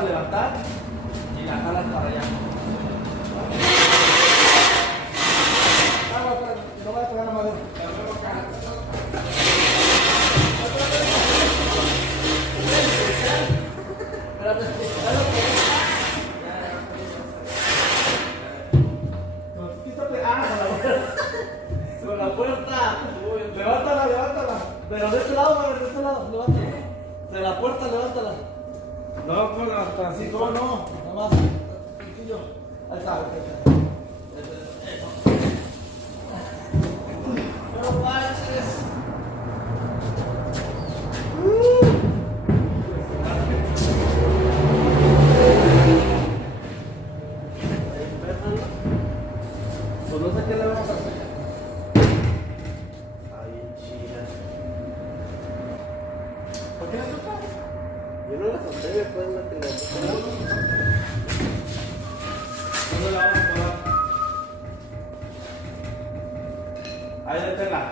a levantar y la jalas para allá. No voy a pegar la madera. Con la puerta. Levántala, levántala. Pero de este lado, de este lado, levántala. De la puerta, levántala. No, pues hasta así. No, no, nada más. Ahí está, ahí está. No manches. Pues no sé qué le vamos a hacer. Ay, chida. ¿Por qué la sopa? Yo no la solté, después la tengo. ¿Dónde la vamos a poner? Ahí détenla.